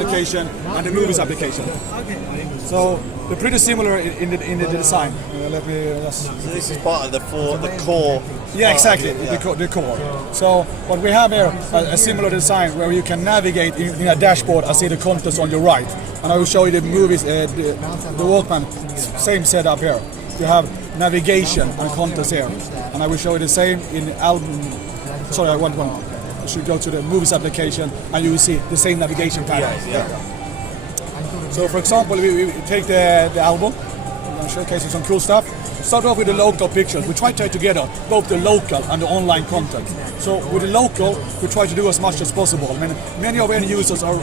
application and the movies application. So they're pretty similar in the design. Let me just... So this is part of the core. Yeah, exactly, the core. So what we have here, a similar design where you can navigate in a dashboard and see the contents on your right. And I will show you the movies, the Walkman, same setup here. You have navigation and contents here. And I will show you the same in album. Sorry, I want one. I should go to the movies application and you will see the same navigation panel. So for example, we take the album, I'm showcasing some cool stuff. Start off with the local pictures. We try to tie together both the local and the online content. So with the local, we try to do as much as possible. I mean, many of our end users are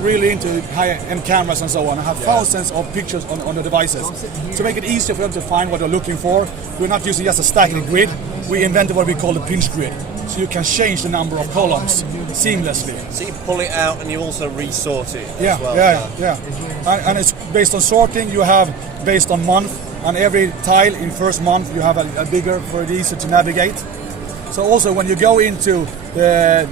really into high-end cameras and so on, and have thousands of pictures on the devices. To make it easier for them to find what they're looking for, we're not using just a static grid. We invented what we call the pinch grid. So you can change the number of columns seamlessly. So you pull it out and you also resort it as well. And it's based on sorting. You have based on month, and every tile in first month you have a bigger for it easier to navigate. So also when you go into the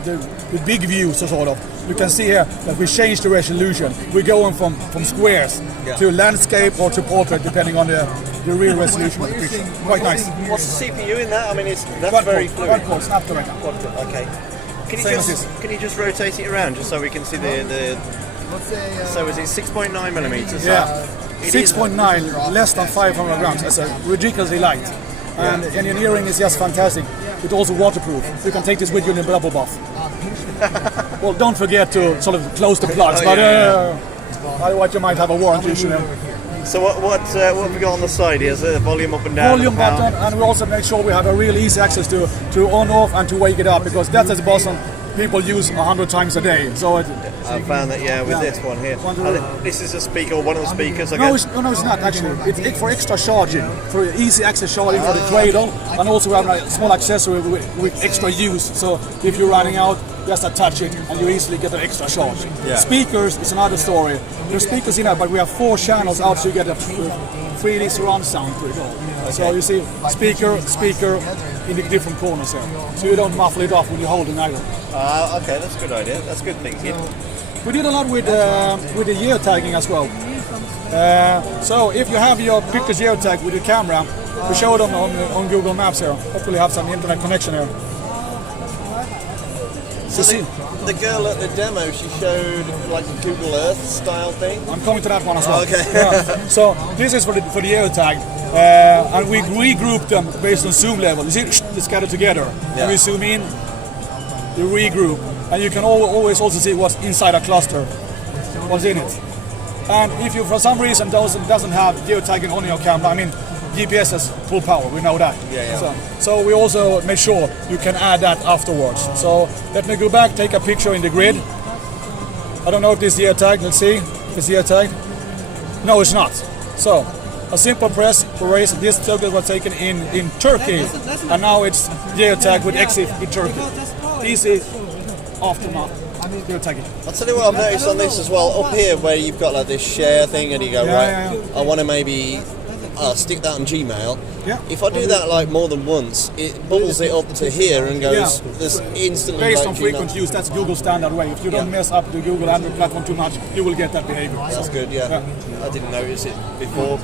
big view, so sort of, you can see here that we change the resolution. We're going from squares to landscape or to portrait, depending on the real resolution of the picture. Quite nice. What's the CPU in that? I mean, that's very fluid. Quad-core, Snapdragon. Okay. Can you just rotate it around just so we can see the so is it 6.9 millimeters? Yeah. 6.9, less than 500 grams. That's a ridiculously light. And engineering is just fantastic. It's also waterproof. You can take this with you in a bubble bath. Well, don't forget to sort of close the plugs, otherwise you might have a warranty issue. So what have we got on the side here? Is the volume up and down? Volume button, and we also make sure we have a real easy access to on, off, and to wake it up, because that's a button people use 100 times a day. So I found that with this one here. This is a speaker, one of the speakers. I guess. No, it's not actually. It's for extra charging, for easy access charging for the cradle, and also we have a small accessory with extra use. So if you're running out, just touch it and you easily get an extra charge. Speakers is another story. There's speakers in there, but we have 4 channels out, so you get a 3D surround sound to it all. Okay. So you see speaker in the different corners here, so you don't muffle it off when you hold it either. Okay, that's a good idea. That's good thinking. We did a lot with the geotagging as well. So if you have your pictures geotagged with your camera, we show them on Google Maps here. Hopefully have some internet connection here. So the girl at the demo, she showed like a Google Earth style thing. I'm coming to that one as well. Okay. So this is for the geotag, and we regroup them based on zoom level. You see, they scatter together, and we zoom in, you regroup, and you can always also see what's inside a cluster, what's in it. And if you for some reason doesn't have geotagging on your camera, I mean, GPS has full power, we know that. So we also make sure you can add that afterwards. So let me go back, take a picture in the grid. I don't know if this is geotag, let's see if it's geotag. No, it's not. So a simple press to raise this photos was taken in Turkey, and now it's geotag with exit in Turkey. This is aftermath. I'll tell you what I've noticed on this as well, up here where you've got like this share thing and you go, I want to maybe stick that on Gmail. If I do that like more than once, it bubbles it up to here and goes, there's instantly based like on frequent use, that's Google standard way. If you don't mess up the Google Android platform too much, you will get that behavior. That's good, I didn't notice it before.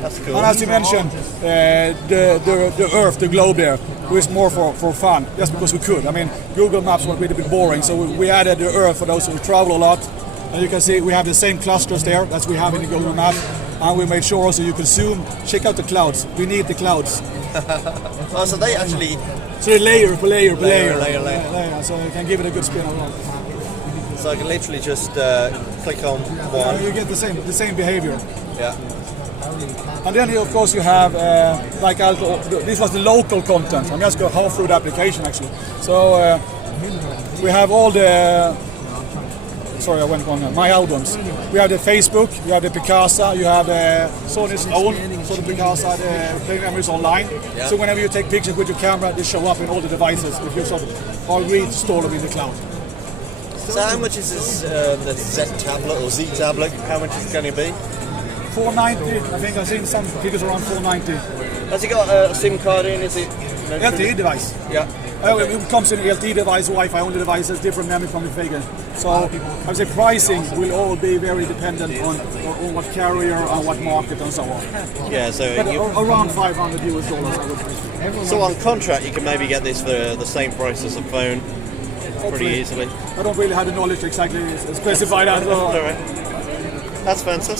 That's cool. And as you mentioned, the Earth, the globe there, was more for fun, just because we could. I mean, Google Maps was really a bit boring, so we added the Earth for those who travel a lot. And you can see we have the same clusters there as we have in the Google Map. And we made sure also you can zoom, check out the clouds. We need the clouds. So they actually... So layer per layer per layer. So you can give it a good spin as well. So I can literally just click on one. You get the same behavior. And then of course you have, this was the local content. I'm just going half through the application actually. So we have all the... Sorry, I went on my albums. We have the Facebook, you have the Picasa, you have Sony's own, so the Picasa, the Play Memories Online. So whenever you take pictures with your camera, they show up in all the devices if you sort of already store them in the cloud. So how much is this the Z tablet or Z tablet? How much is it going to be? $490. I think I've seen some figures around $490. Has it got a SIM card in? Is it LTE device? Yeah. It comes in an LTE device, Wi-Fi only devices, different memory from the figure. So I would say pricing will all be very dependent on what carrier and what market and so on. Yeah, so but around $500 US, I would say. So on contract, you can maybe get this for the same price as a phone pretty easily. I don't really have the knowledge to exactly specify that. All right. That's fantastic.